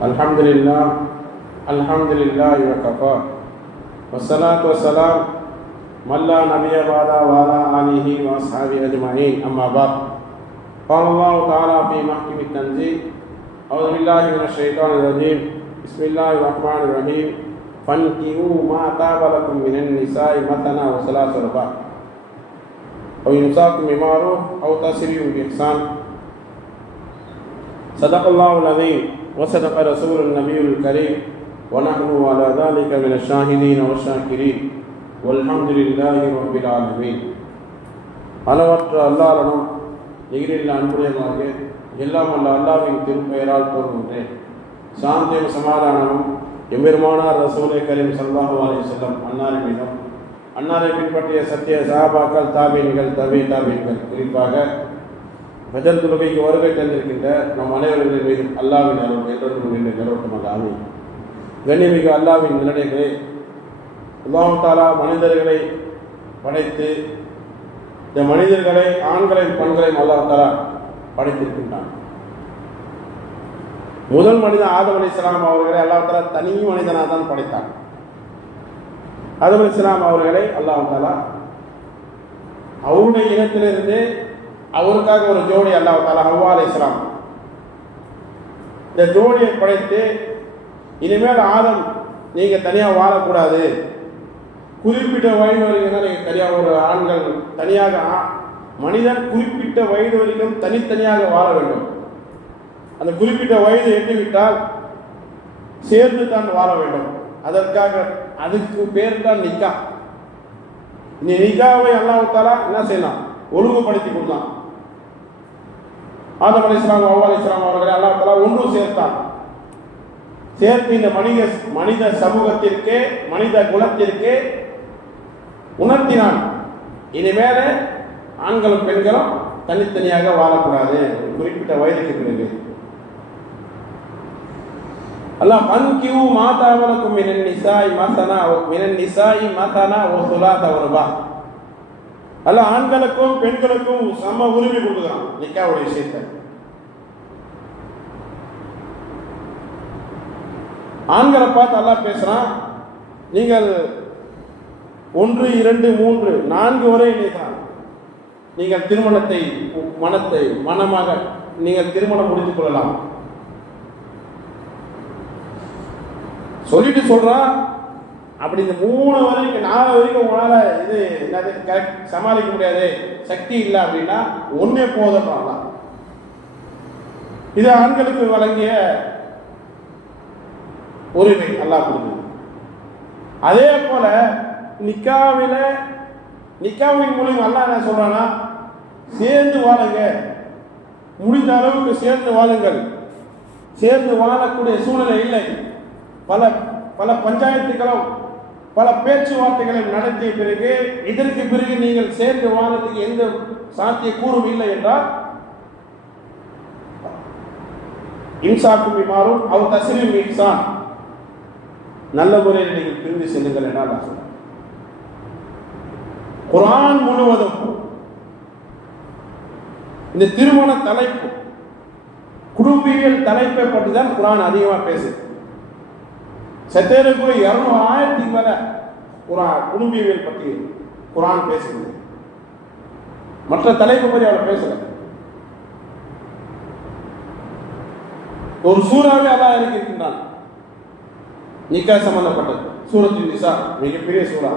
الحمد لله الحمد لله وكفى. والصلاة والسلام من لا نبي بعد وعلى آله وأصحابه أجمعين. أما بعد قال الله تعالى في محكم التنزيل أعوذ بالله من الشيطان الرجيم. بسم الله الرحمن الرحيم. فانكحوا ما طاب لكم من النساء مثنى وثلاث ورباع أو يمساكم بمعروف أو تسريح بإحسان. صدق الله العظيم. وصدق رسول النبي الكريم ونحن على ذلك من الشاهدين والشاكرين والحمد لله رب العالمين அளவற்ற அல்லாரனும் நிகரில் அன்புடையமாக எல்லாம் அல்ல அல்லாவின் திருப்பெயரால் தோன்றுகின்றேன் சாந்தியும் சமாதானமும் எம்பெருமானார் ரசூலை கரீம் சல்லாஹூ அலி செல்லம் அன்னாரின் மீதும் அன்னாரை பின்பற்றிய சத்திய சஹாபாக்கள் தாபீன்கள் தவி தாபீன்கள் குறிப்பாக பஜர் தொழுகைக்கு வருகை தந்திருக்கின்ற நம் அனைவர்களின் மீதும் அல்லாவின் அருள் என்றொன்றும் நின்று நிலவட்டமாக ஆமி கண்ணியமிகு அல்லாவின் நிலைகளே அல்லாஹு தாலா மனிதர்களை படைத்து இந்த மனிதர்களை ஆண்களையும் பெண்களையும் அல்லாஹ் தாலா படைத்திருக்கின்றான். முதல் மனிதன் ஆதம் அலி இஸ்லாம் அவர்களை அல்லாஹாலா தனி மனிதனாக தான் படைத்தான். ஆதம் அலி இஸ்லாம் அவர்களை அல்லாஹாலா அவருடைய இனத்திலிருந்து அவருக்காக ஒரு ஜோடி அல்லாஹ் தாலா ஹவ்வா அலி இஸ்லாம் இந்த ஜோடியை படைத்து இனிமேல் ஆதம் நீங்கள் தனியாக வாழக்கூடாது. குறிப்பிட்ட வயது வரைக்கும் தான் நீங்கள் தனியாக ஒரு ஆண்கள் தனியாக ஆ- மனிதன் குறிப்பிட்ட வயது வரைக்கும் தனித்தனியாக வாழ வேண்டும். அந்த குறிப்பிட்ட வயது எட்டிவிட்டால் சேர்ந்து தான் வாழ வேண்டும். அதற்காக அதுக்கு பேர் தான் நிக்கா. நீ நிக்காவை அல்லாவிட்டாலா என்ன செய்யலாம்? ஒழுங்குபடுத்தி கொடுத்தான் ஆதம் அலி இஸ்லாம் அவ்வா அலி இஸ்லாம் அவர்களை அல்லா தலா ஒன்று சேர்த்தான். சேர்த்து இந்த மனித மனித சமூகத்திற்கு மனித குலத்திற்கு உணர்த்தினான். இனிமேல ஆண்களும் பெண்களும் தனித்தனியாக வாழக்கூடாது குறிப்பிட்ட வயதுக்கு பிறகு. அல்லாஹ் மன்கியூ மாதாவலக்கும் மினன் நிசாய் மசனா மினன் நிசாய் மசனா ஓ சுலாத வா அல்ல ஆண்களுக்கும் பெண்களுக்கும் சம உரிமை கொடுக்குறான். நிக்காவுடைய விஷயத்தை. ஆண்களை பார்த்து அல்லாஹ் பேசுறான் நீங்கள் ஒன்று இரண்டு மூன்று நான்கு வரை நீதான் நீங்கள் திருமணத்தை மனத்தை மனமாக நீங்கள் திருமணம் முடித்துக் கொள்ளலாம். சொல்லிட்டு சொல்றான் அப்படி இந்த மூணு வரைக்கும் நாலு வரைக்கும் உங்களால் இது என்னது கரெக்ட் சமாளிக்க முடியாது. சக்தி இல்லை அப்படின்னா ஒன்றே போதும் இது ஆண்களுக்கு வழங்கிய உரிமை நல்லா கொடுக்குது அதே போல நிக்காவில நிக்காவின் மூலியம் நல்லா என்ன சொல்றானா சேர்ந்து வாழுங்க. முடிந்த அளவுக்கு சேர்ந்து வாழுங்கள். சேர்ந்து வாழக்கூடிய சூழ்நிலை இல்லை. பல பல பஞ்சாயத்துகளும் பல பேச்சுவார்த்தைகளை நடத்திய பிறகு இதற்கு பிறகு நீங்கள் சேர்ந்து வாழறதுக்கு எந்த சாத்திய கூறும் இல்லை என்றால் இம்சாக்கும் மாறும் அவர் தஸ்லீம் இன்சான். நல்ல முறையில் நீங்கள் பிரிந்து செல்லுங்கள் என நான் சொல்றேன். குரான் முழுவதும் இந்த திருமண தலைப்பு குடும்பியல் தலைப்பை பற்றி தான் குரான் அதிகமாக பேசுது. செத்தேருக்குள்ள இருநூறு ஆயிரத்துக்கு மேல ஒரு குடும்பியவியல் பற்றி குரான் பேசுது மற்ற தலைப்பு பற்றி அவளை பேசல. ஒரு சூறாவே அதான் இருக்கின்றான். நிக்கா சம்பந்தப்பட்டது. சூரத்து நிசா மிகப்பெரிய சூறா.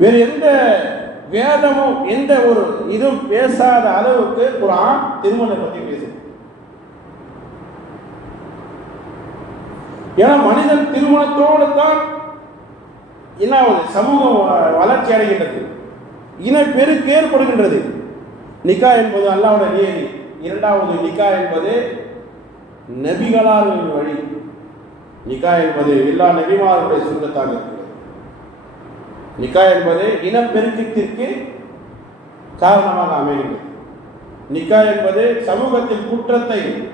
வேறு எந்த வேதமும் எந்த ஒரு இதுவும் பேசாத அளவுக்கு குரான் திருமணத்தை பற்றி பேசுது. ஏன்னா மனிதன் திருமணத்தோடு தான் என்னாவது சமூகம் வ- வளர்ச்சி அடைகின்றது. இனப்பெருக்கு ஏற்படுகின்றது. நிக்கா என்பது அல்லாவோட நியதி. இரண்டாவது நிக்கா என்பது நபிகளால் வழி. நிக்கா என்பது எல்லா நபிமாருடைய சுங்கத்தாக இருக்கிறது. நிக்கா என்பது இனப்பெருக்கத்திற்கு காரணமாக அமைகிறது நிக்கா என்பது சமூகத்தில் குற்றத்தை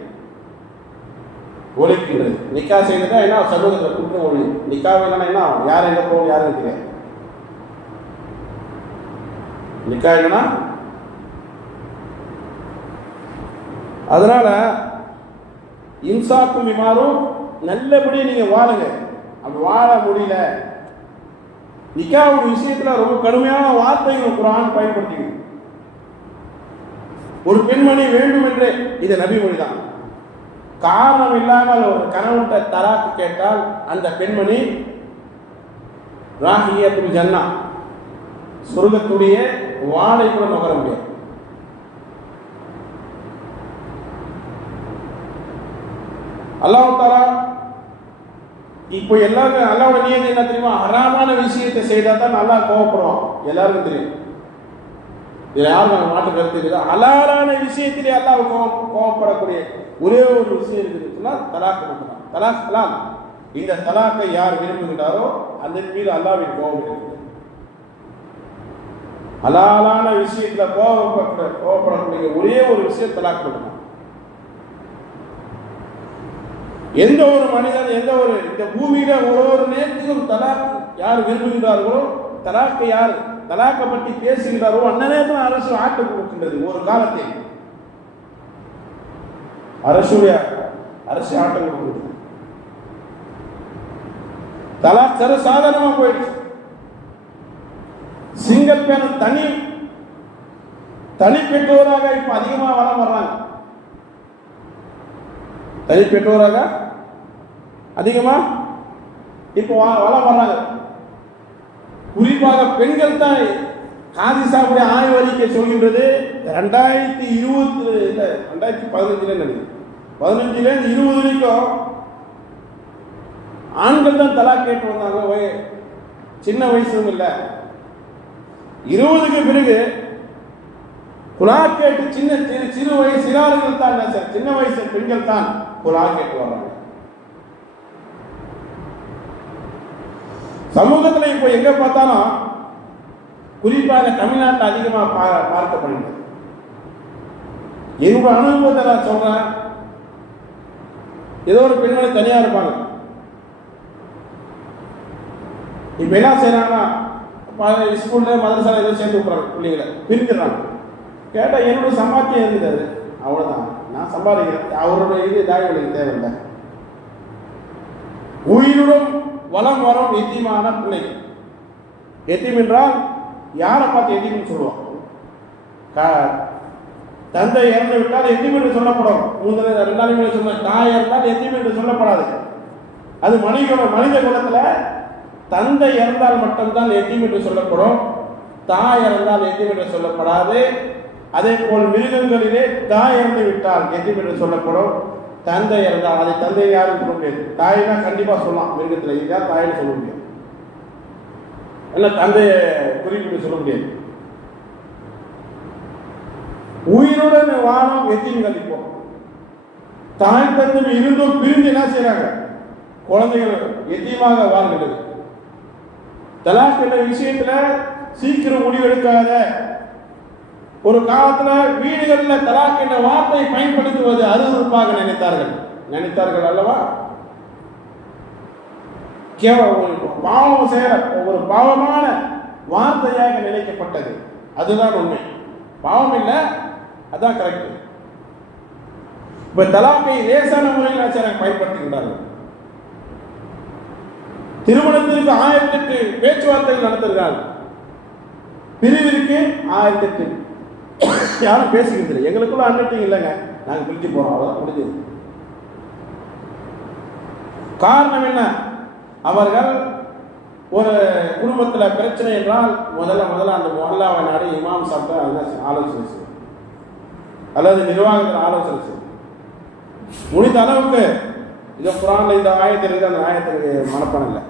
ஒழிக்கின்றது. நிக்கா செய்ததா என்ன சமூகத்தில் குற்றம் ஒழியும் நிக்கா இல்லைன்னா என்ன யார் எங்க போகணும் யாரும் தெரியாது நிக்கா இல்லைன்னா? அதனால இன்சாக்கும் இமாரும் நல்லபடியாக நீங்க வாழுங்க. அப்படி வாழ முடியல. நிக்காவுடைய விஷயத்துல ரொம்ப கடுமையான வார்த்தைகள் குரான் பயன்படுத்திக்கணும் ஒரு பெண்மணி வேண்டும் என்றே இது நபி மொழிதான் காரணம் இல்லாமல் ஒரு கணவன்கிட்ட தலாக்கு கேட்டால் அந்த பெண்மணி ராகியத்துல் ஜன்னா சொர்க்கத்துடைய வாழை கூட நுகர முடியாது. அல்லாஹ் இப்போ எல்லாருக்கும் அல்லாவோட நியதி என்ன தெரியுமா? ஹராமான விஷயத்தை செய்தால் தான் நல்லா கோவப்படுவான். எல்லாருக்கும் தெரியும். இதில் யாரும் நாங்கள் மாற்று கருத்து இல்லை ஹலாலான விஷயத்திலே அல்லாஹ் கோவம் கோவப்படக்கூடிய ஒரே ஒரு விஷயம் இருக்குது சொன்னால் தலாக் கொடுக்கலாம் தலாக் ஹலால் இந்த தலாக்கை யார் விரும்புகிறாரோ அந்த மீது அல்லாவின் கோபம் இருக்குது ஹலாலான விஷயத்துல கோபப்பட கோபப்படக்கூடிய ஒரே ஒரு விஷயம் தலாக் கொடுக்கலாம் எந்த ஒரு மனிதன் எந்த ஒரு இந்த பூமியில ஒரு ஒரு நேரத்திலும் தலாக் யார் விரும்புகிறார்களோ தலாக்கை யார் தலாக்கை பற்றி பேசுகிறாரோ அண்ணனே தான் அரசு ஆட்டு கொடுக்கின்றது ஒரு காலத்தில். அரசுடைய அரசு ஆட்டம் கொடுக்கிறது தலா சர சாதாரணமா போயிடுச்சு. சிங்கிள் பேர் தனி தனி பெற்றோராக இப்ப அதிகமா வளம் வர்றாங்க. தனி பெற்றோராக அதிகமா இப்போ வளம் வர்றாங்க. குறிப்பாக பெண்கள் தான் காதிசாவுடைய ஆய்வறிக்கை சொல்கின்றது. ரெண்டாயிரத்தி இருபத்தி இல்லை ரெண்டாயிரத்தி பதினஞ்சுல நினைக்கிறேன் பதினஞ்சுல இருந்து இருபது வரைக்கும் ஆண்கள் தான் தலா கேட்டு வந்தாங்க. சின்ன வயசும் இல்லை. இருபதுக்கு பிறகு குலா கேட்டு சின்ன சிறு சிறு வயசு சிறார்கள் தான் என்ன சார்? சின்ன வயசு பெண்கள் தான் குலா கேட்டு வர்றாங்க. சமூகத்துல இப்போ எங்க பார்த்தாலும் குறிப்பாக தமிழ்நாட்டில் அதிகமாக பா பார்க்கப்படுகிறது. என்னோட அனுபவத்தை நான் சொல்றேன் ஏதோ ஒரு பெண்மணி தனியாக இருப்பாங்க. இப்போ என்ன செய்யறாங்கன்னா ஸ்கூலில் மதரசால ஏதோ சேர்த்து விட்றாங்க பிள்ளைங்களை பிரிஞ்சிடறாங்க. கேட்டால் என்னோட சம்பாத்தியம் இருக்குது அது. அவ்வளோதான் நான் சம்பாதிக்கிறேன். அவரோட இது தாய்மொழிக்கு தேவையில்லை. உயிருடன் வலம் வரும் எத்தீமான பிள்ளை. எத்தீம் என்றால் யாரை பார்த்து எத்தீம்னு சொல்லுவோம் தந்தை இறந்து விட்டால் எத்தீம் என்று சொல்லப்படும். முந்தின ரெண்டாவது சொன்ன தாய் இறந்தால் எத்தீம் என்று சொல்லப்படாது. அது மனித மனித குலத்தில் தந்தை இறந்தால் மட்டும்தான் எத்தீம் என்று சொல்லப்படும். தாய் இறந்தால் எத்தீம் என்று சொல்லப்படாது. அதே போல் மிருகங்களிலே தாய் இறந்து விட்டால் எத்தீம் என்று சொல்லப்படும். தந்தை இருந்தால் அதை தந்தை யாரும் சொல்ல முடியாது. தாய்னா கண்டிப்பா சொல்லலாம் மிருகத்தில். இதுதான் தாயின்னு சொல்ல முடியாது. இல்ல தந்தையை குறிப்பிட்டு சொல்ல முடியாது. உயிருடன் வானம் எத்தீம்கள் இப்போ. தாய் தந்தை இருந்தும் பிரிந்து என்ன செய்றாங்க? குழந்தைகள் எத்தியமாக வாழ்கிறது தலாக் என்ற விஷயத்துல சீக்கிரம் முடிவெடுக்காத ஒரு காலத்துல வீடுகள்ல தலாக் என்ற வார்த்தை பயன்படுத்துவது அருவறுப்பாக நினைத்தார்கள். நினைத்தார்கள் அல்லவா? கேவலம் பாவம் செய்யற ஒரு பாவமான வார்த்தையாக நினைக்கப்பட்டது. அதுதான் உண்மை. பாவம் இல்லை அதான் கரெக்ட் இப்ப தலாக்கை லேசான முறையில் ஆச்சாரம் பயன்படுத்துகின்றார்கள். திருமணத்திற்கு ஆயிரத்தெட்டு பேச்சுவார்த்தைகள் நடத்துகிறார்கள். பிரிவிற்கு ஆயிரத்தெட்டு யாரும் பேசிக்கிறது இல்லை எங்களுக்குள்ள அன்னிட்டிங் இல்லைங்க. நாங்கள் பிரிஞ்சு போகிறோம் அவ்வளோதான் முடிஞ்சது. காரணம் என்ன? அவர்கள் ஒரு குடும்பத்தில் பிரச்சனை என்றால் முதல்ல முதல்ல அந்த மொஹல்லாவை நாடி இமாம் சாப்பிட்டு அதுதான் ஆலோசனை செய்யும். அல்லது நிர்வாகத்தில் ஆலோசனை செய்யும். முடிந்த அளவுக்கு இது குரான்ல இந்த ஆயத்திற்கு அந்த ஆயத்திற்கு மனப்பணம் இல்லை.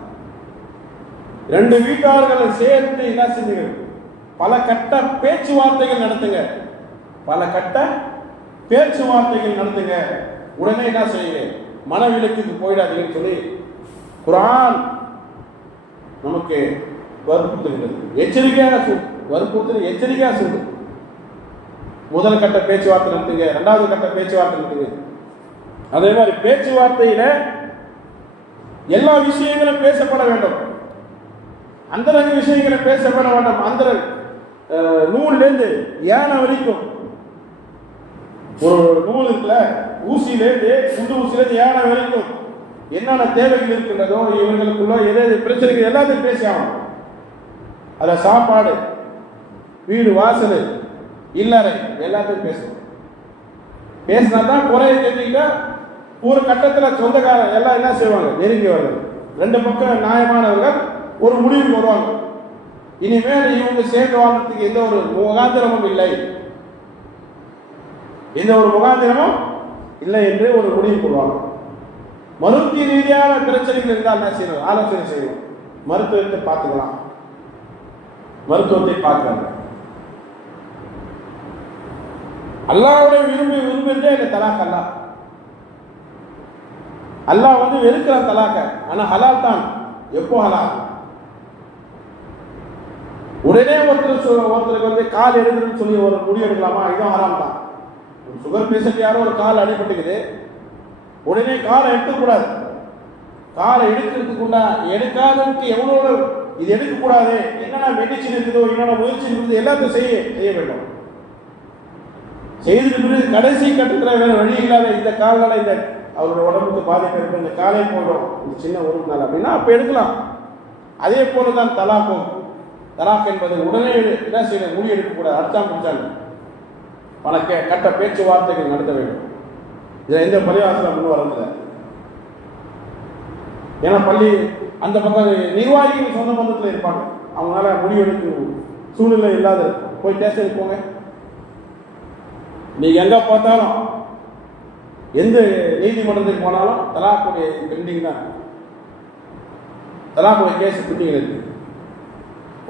ரெண்டு வீட்டார்களை சேர்த்து என்ன செஞ்சுக்கிறது? பல கட்ட பேச்சுவார்த்தைகள் நடத்துங்க. பல கட்ட பேச்சுவார்த்தைகள் நடத்துங்க. உடனே என்ன செய்யுங்க? மனவிலக்குக்கு போயிடாதீங்கன்னு சொல்லி குரான் நமக்கு வற்புறுத்துகிறது. எச்சரிக்கையாக சொல் வற்புறுத்து எச்சரிக்கையாக சொல்லு முதல் கட்ட பேச்சுவார்த்தை நடத்துங்க. ரெண்டாவது கட்ட பேச்சுவார்த்தை நடத்துங்க. அதே மாதிரி பேச்சுவார்த்தையில எல்லா விஷயங்களும் பேசப்பட வேண்டும். அந்தரங்க விஷயங்களை பேசப்பட வேண்டும். அந்த நூல்லேருந்து யானை வரைக்கும். ஒரு நூல் இருக்குல்ல ஊசியிலேருந்து சுண்டு ஊசியிலேருந்து யானை வரைக்கும் என்னென்ன தேவைகள் இருக்கின்றதோ இவங்களுக்குள்ள எது எது பிரச்சனைகள் எல்லாத்தையும் பேசி ஆகணும். அதில் சாப்பாடு வீடு வாசல் இல்லறை எல்லாத்தையும் பேசணும். பேசினா தான் குறைய தெரிஞ்சுக்கிட்டா ஒரு கட்டத்தில் சொந்தக்காரன் எல்லாம் என்ன செய்வாங்க? நெருங்கியவர்கள் ரெண்டு பக்கம் நியாயமானவர்கள் ஒரு முடிவுக்கு வருவாங்க. இனிமேல் இவங்க சேர்ந்து வாழ்றதுக்கு எந்த ஒரு முகாந்திரமும் இல்லை. எந்த ஒரு முகாந்திரமும் இல்லை என்று ஒரு முடிவு கொள்வாங்க மருத்துவ ரீதியான பிரச்சனைகள் இருந்தால் என்ன செய்யணும்? ஆலோசனை செய்யணும். மருத்துவத்தை பார்த்துக்கலாம். மருத்துவத்தை பார்க்கிறாங்க அல்லாவுடைய விரும்பி விரும்புறதே இந்த தலாக் அல்லா. அல்லாஹ் வந்து வெறுக்கிற தலாக்க. ஆனா ஹலால் தான். எப்போ ஹலால்? உடனே ஒருத்தர் ஒருத்தருக்கு வந்து கால் எடுக்கணும்னு சொல்லி ஒரு முடிவு எடுக்கலாமா? இதுவும் ஆறாம் தான். ஒரு சுகர் பேஷண்ட் யாரோ ஒரு கால் அடிபட்டுக்குது. உடனே காலை எடுக்கக்கூடாது காலை எடுக்கிறதுக்குண்டா எடுக்காததுக்கு எவ்வளோ இது எடுக்கக்கூடாது. என்னென்ன மெடிசன் இருக்குதோ என்னென்ன முயற்சி இருக்குதோ எல்லாத்தையும் செய்ய செய்ய வேண்டும். செய்துட்டு பிறகு கடைசி கட்டத்தில் வேற வழி இல்லாத இந்த கால்னால இந்த அவருடைய உடம்புக்கு பாதிப்பு இருக்கும் இந்த காலை போடுறோம். இந்த சின்ன உறுப்பினால் அப்படின்னா அப்போ எடுக்கலாம். அதே போல தான் தலாக்கும். தலாக் என்பது உடனே என்ன செய்யணும் முடி கூட அர்த்தம் பிடிச்சாங்க பணக்க கட்ட பேச்சுவார்த்தைகள் நடத்த வேண்டும். இதில் எந்த பள்ளிவாசலும் முன் வரதில்லை ஏன்னா பள்ளி அந்த பக்கம் நிர்வாகிகள் சொந்த பந்தத்தில் இருப்பாங்க. அவங்களால முடிவெடுக்க சூழ்நிலை இல்லாத போய் ஸ்டேஷனுக்கு போங்க. நீங்க எங்க பார்த்தாலும் எந்த நீதிமன்றத்துக்கு போனாலும் தலாக்குடைய பெண்டிங் தான். தலாக்குடைய கேஸ் பெண்டிங் இருக்கு.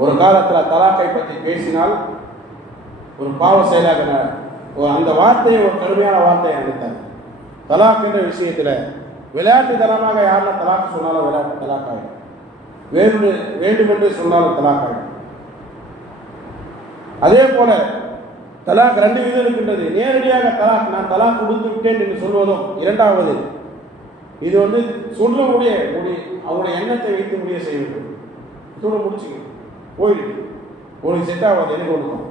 ஒரு காலத்தில் தலாக்கை பற்றி பேசினால் ஒரு பாவ செயலாக அந்த வார்த்தையை ஒரு கடுமையான வார்த்தையை அளித்தார் தலாக் என்ற விஷயத்தில் விளையாட்டு தரமாக யாரெல்லாம் தலாக் சொன்னாலும் விளையாட்டு தலாக்காயும் வேண்டு வேண்டுமென்று சொன்னாலும் தலாக்காயும் அதே போல தலாக் ரெண்டு விதம் இருக்கின்றது. நேரடியாக தலாக் நான் தலாக் கொடுத்து விட்டேன் என்று சொல்வதும் இரண்டாவது இது வந்து சொல்லக்கூடிய முடி அவங்களுடைய எண்ணத்தை வைத்து முடிய செய்ய வேண்டும். சொல்ல முடிச்சுக்கணும் போயிடுது உனக்கு செட் ஆகாது எனக்கு ஒன்றும்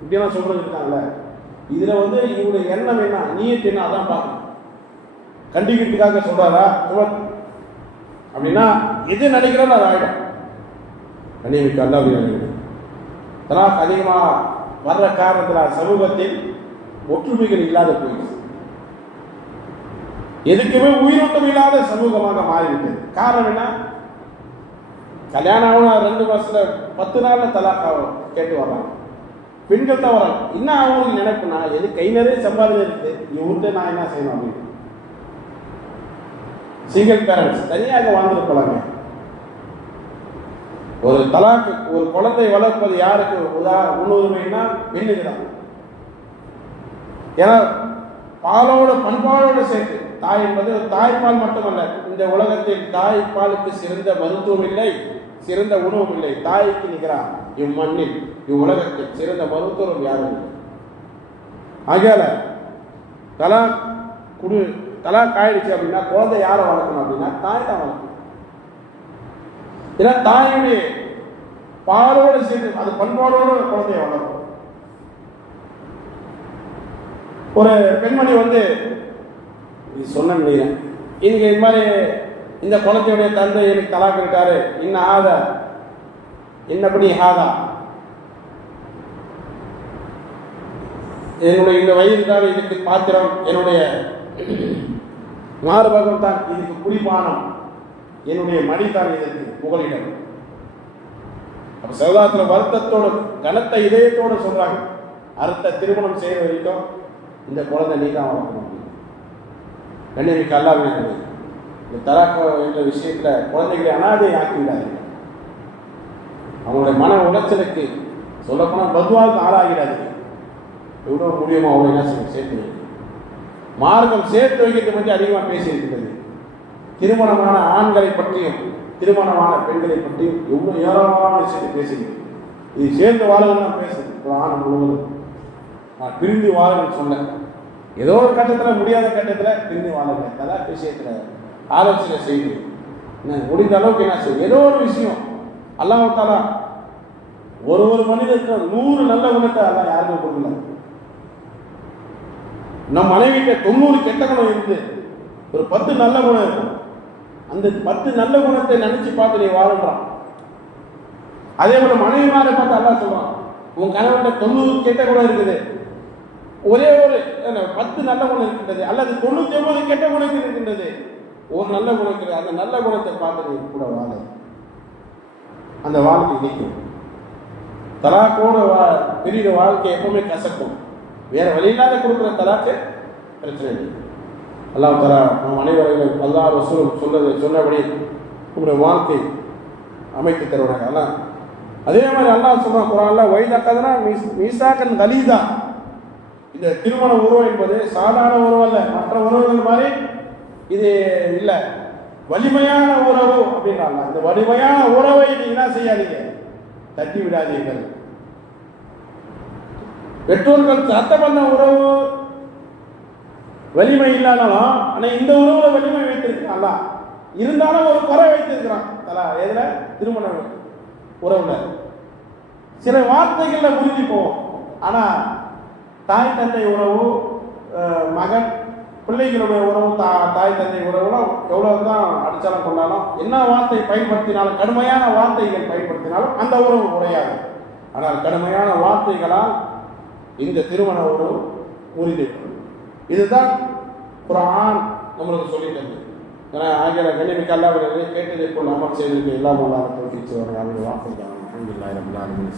இப்படியெல்லாம் சொல்கிறது இருக்காங்கல்ல? இதில் வந்து இவங்களுடைய எண்ணம் என்ன? நீயத்து என்ன? அதான் பார்க்கணும். கண்டிக்கிறதுக்காக சொல்கிறாரா சும்மா அப்படின்னா எது நினைக்கிறோம் அது ஆகிடும் கண்ணியமிக்க அல்லாவுடைய தலாக் அதிகமாக வர்ற காரணத்தில் சமூகத்தில் ஒற்றுமைகள் இல்லாத போயிடுச்சு. எதுக்குமே உயிரோட்டம் இல்லாத சமூகமாக மாறிவிட்டது. காரணம் என்ன? கல்யாணம் ஆகணும் ரெண்டு வருஷத்துல பத்து நாள்ல தலாக் ஆகும் கேட்டு வர்றாங்க. பெண்கள் தான் வராங்க என்ன ஆகும் நினைப்புனா எது கை நிறைய சம்பாதனை இருக்கு இவர்கிட்ட நான் என்ன செய்யணும் அப்படின்னு. சிங்கிள் பேரண்ட்ஸ் தனியாக வாழ்ந்துட்டு போலாங்க. ஒரு தலாக்கு ஒரு குழந்தை வளர்ப்பது யாருக்கு உதா முன்னுரிமைன்னா பெண்ணுக்கு தான். ஏன்னா பாலோட பண்பாடோட சேர்த்து தாய் என்பது தாய்ப்பால் மட்டுமல்ல இந்த உலகத்தில் தாய்ப்பாலுக்கு சிறந்த மருத்துவம் இல்லை. சிறந்த உணவும் இல்லை தாய்க்கு நிகரா இம்மண்ணில் இவ்வுலகத்தில் சிறந்த மருத்துவம் யாரும் இல்லை. ஆகையால தலா குடு தலா ஆயிடுச்சு அப்படின்னா குழந்தை யாரை வளர்க்கணும் அப்படின்னா தாய் தான் வளர்க்கணும். ஏன்னா தாயுடைய பாலோடு சேர்ந்து அது பண்பாடோடு குழந்தைய வளரும் ஒரு பெண்மணி வந்து நீ சொன்ன முடியல இங்க இது மாதிரி இந்த குழந்தையுடைய தந்தை எனக்கு தலாக் இருக்காரு. என்ன ஆத. இன்னபடி ஹாதா. என்னுடைய இந்த வயது தான் இதுக்கு பாத்திரம். என்னுடைய மாறுபகம் தான் இதுக்கு குறிப்பானம் என்னுடைய மடி தான் இதற்கு புகலிடம் அப்ப சிவதாசன வருத்தத்தோட கனத்த இதயத்தோட சொல்றாங்க. அடுத்த திருமணம் செய்யற வரைக்கும் இந்த குழந்தை நீ தான் வளர்க்கணும். கண்ணியமிக்க அல்லாமே இந்த தலாக் என்ற விஷயத்தில் குழந்தைகளை அனாதை ஆக்கிவிடாதீங்க அவங்களுடைய மன உளைச்சலுக்கு சொல்லப்போனால் பத்வாவுக்கு ஆளாகிறாதீங்க எவ்வளோ முடியுமோ அவ்வளோ என்ன செய்யும்? சேர்த்து வைங்க மார்க்கம் சேர்த்து வைக்கிறது பற்றி அதிகமாக பேசியிருக்கிறது. திருமணமான ஆண்களை பற்றியும் திருமணமான பெண்களை பற்றியும் எவ்வளோ ஏராளமான விஷயத்தை பேசியிருக்கு இது சேர்ந்து நான் பேசுது ஒரு ஆண் முழுவதும். நான் பிரிந்து வாழணும்னு சொன்னேன். ஏதோ ஒரு கட்டத்தில் முடியாத கட்டத்தில் பிரிந்து வாழலை தலா விஷயத்தில் ஆலோசனை செய்து. முடிந்த அளவுக்கு என்ன செய்யும் ஏதோ ஒரு விஷயம். அல்லாஹாலா ஒரு ஒரு மனிதருக்கு நூறு நல்ல குணத்தை அதெல்லாம் யாருக்கும் கொடுக்கல. நம் மனைவிட்ட தொண்ணூறு கெட்ட குணம் இருந்து ஒரு பத்து நல்ல குணம் இருக்கும் அந்த பத்து நல்ல குணத்தை நினைச்சு பார்த்து நீ வாழ்றான் அதே போல மனைவி மாதிரி பார்த்து அல்லா சொல்றான் உன் கணவன்கிட்ட தொண்ணூறு கெட்ட குணம் இருக்குது. ஒரே ஒரு என்ன, பத்து நல்ல குணம் இருக்கின்றது. அல்லது தொண்ணூத்தி ஒன்பது கெட்ட குணம் இருக்கின்றது. ஒரு நல்ல குணம் அந்த நல்ல குணத்தை பார்த்து நீ கூட வாழ. அந்த வாழ்க்கை நிற்கும். தலாக்கோட வா பெரிய வாழ்க்கை எப்பவுமே கசக்கும். வேற வழி இல்லாத கொடுக்குற தலாக்கு பிரச்சனை இல்லை. அல்லாஹ் தலா நம் அனைவரையும் அல்லாஹ் ரசூலும் சொன்னது சொன்னபடி உங்களுடைய வாழ்க்கை அமைத்து தருவாங்க அல்லாஹ். அதே மாதிரி அல்லாஹ் சொல்றான் குரான்ல மீஸ் மீசாக்கன் கலீதா. இந்த திருமண உறவு என்பது சாதாரண உறவு அல்ல மற்ற உறவுகள் மாதிரி இது இல்லை. வலிமையான உறவு அப்படின்றாங்க. இந்த வலிமையான உறவை நீங்க என்ன செய்யாதீங்க? தட்டி விடாதீர்கள். பெற்றோர்கள் சட்டம் பண்ண உறவு வலிமை இல்லாதாலும் ஆனா இந்த உறவுல வலிமை வைத்திருக்கிறான் இருந்தாலும் ஒரு குறை வைத்திருக்கிறான். தலா எதுல? திருமண உறவுல. சில வார்த்தைகள்ல புரிஞ்சு போவோம் ஆனா தாய் தந்தை உறவு மகன் பிள்ளைகளுடைய உறவு தா தாய் தந்தை உறவுலாம் எவ்வளவு தான் அடிச்சாலும் கொண்டாலும் என்ன வார்த்தை பயன்படுத்தினாலும் கடுமையான வார்த்தைகள் பயன்படுத்தினாலும் அந்த உறவு உடையாது. ஆனால் கடுமையான வார்த்தைகளால் இந்த திருமண உறவு உறுதி இதுதான் குரான் நம்மளுக்கு சொல்லிட்டது ஏன்னா ஆகிய கண்ணிமிக்க அல்லாவிலே கேட்டதை போல் அமல் செய்திருக்கு எல்லாம் அல்லாத தோல்வி செய்வாங்க அவருடைய வார்த்தை தான் அலமதுல்லாஹி ரபில் ஆலமீன்.